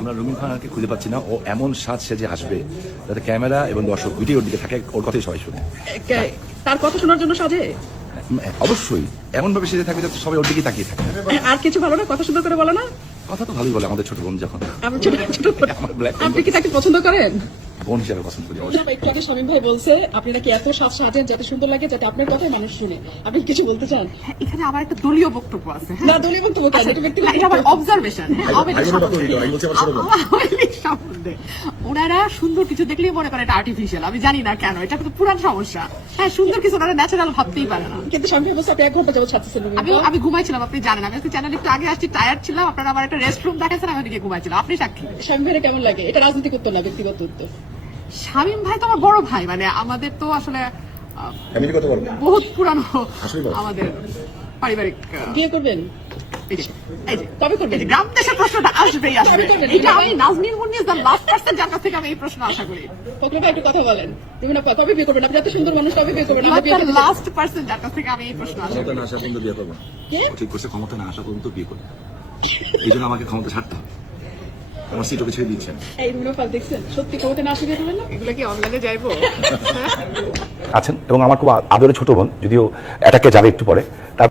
আমরা রুমিন ফারহানাকে খুঁজে পাচ্ছি না। ও এমন সাজ সেজে আসবে যাতে ক্যামেরা এবং দর্শক দুইটাই ওর দিকে থাকে, ওর কথাই সবাই শুনে। তার কথা শোনার জন্য সাজে? অবশ্যই এমন ভাবে সেজে থাকবে যাতে সবাই ওর দিকেই তাকিয়ে থাকে। আর কিছু ভালো না? কথা সুন্দর করে বলো না। কথা তো ভালোই বলে আমাদের ছোট বোন, যখন আমি ছোট ছোট আমার black আপনি কি তাকে পছন্দ করেন? বোন হিসেবে পছন্দ করি। একটু আগে শামীম ভাই বলছে আপনি নাকি এত সাজেন যাতে সুন্দর লাগে, যাতে আপনার কথাই মানুষ শুনে। আপনি কিছু বলতে চান? এখানে আবার একটা দলীয় বক্তব্য আছে। না, দলীয় বক্তব্য কেন? এটা ব্যক্তিগত এটা আবার অবজারভেশন। ওনারা সুন্দর কিছু দেখলেই মনে করে এটা আর্টিফিশিয়াল। আমি জানি না কেন, এটা কিন্তু পুরান সমস্যা। হ্যাঁ, সুন্দর কিছু ওনারা ন্যাচারাল ভাবতেই পারে না। কিন্তু শামীম ভাই বলছে আপনি 1 ঘন্টা যাবত ছাড়তেছেন। আমি ঘুমাইছিলাম, আপনি জানেন। আমি আজকে চ্যানেল একটু আগে আসছি, টায়ার্ড ছিলাম। আপনারা আমার একটা রেস্ট রুম দেখাচ্ছেন, আমি ওদিকে ঘুমাইছিলাম। আপনি সাক্ষী। শামীম ভাইয়ের কেমন লাগে? এটা রাজনীতি করতো না, ব্যক্তিগত উত্তর। শামীম ভাই তো আমার বড় ভাই, মানে আমাদের তো আসলে বহুত পুরানো আমাদের পারিবারিক। বিয়ে করবেন? কবে করবেন? গ্রাম দেশের প্রশ্নটা আসবেই আসবে। এটা আমি নাজনীন মুন্নিস দ্য লাস্ট পারসন যার কাছ থেকে আমি এই প্রশ্ন আশা করি। ফখরুল ভাই একটু কথা বলেন। রুমিনা আপা কবে বিয়ে করবেন? আপনি এত সুন্দর মানুষ, কবে বিয়ে করবেন? আমরা বিয়ে করতে লাস্ট পারসন যার কাছ থেকে আমি এই প্রশ্ন আশা করি। ক্ষমতা না আসা পর্যন্ত বিয়ে করবো। ঠিক করছে, ক্ষমতা না আসা পর্যন্ত বিয়ে করবো। এই জন্য আমাকে ক্ষমতা ছাড়তে হবে। আমার সিট ওকে ছেড়ে দিচ্ছেন। এই রুমিনা আপা দেখছেন, সত্যি ক্ষমতা না আসে বিয়ে করবেন না? এগুলো কি অনলাইনে যাইবো? আছেন এবং আমার খুব আদরের ছোট বোন, যদিও অ্যাটাকে যাবে একটু পরে।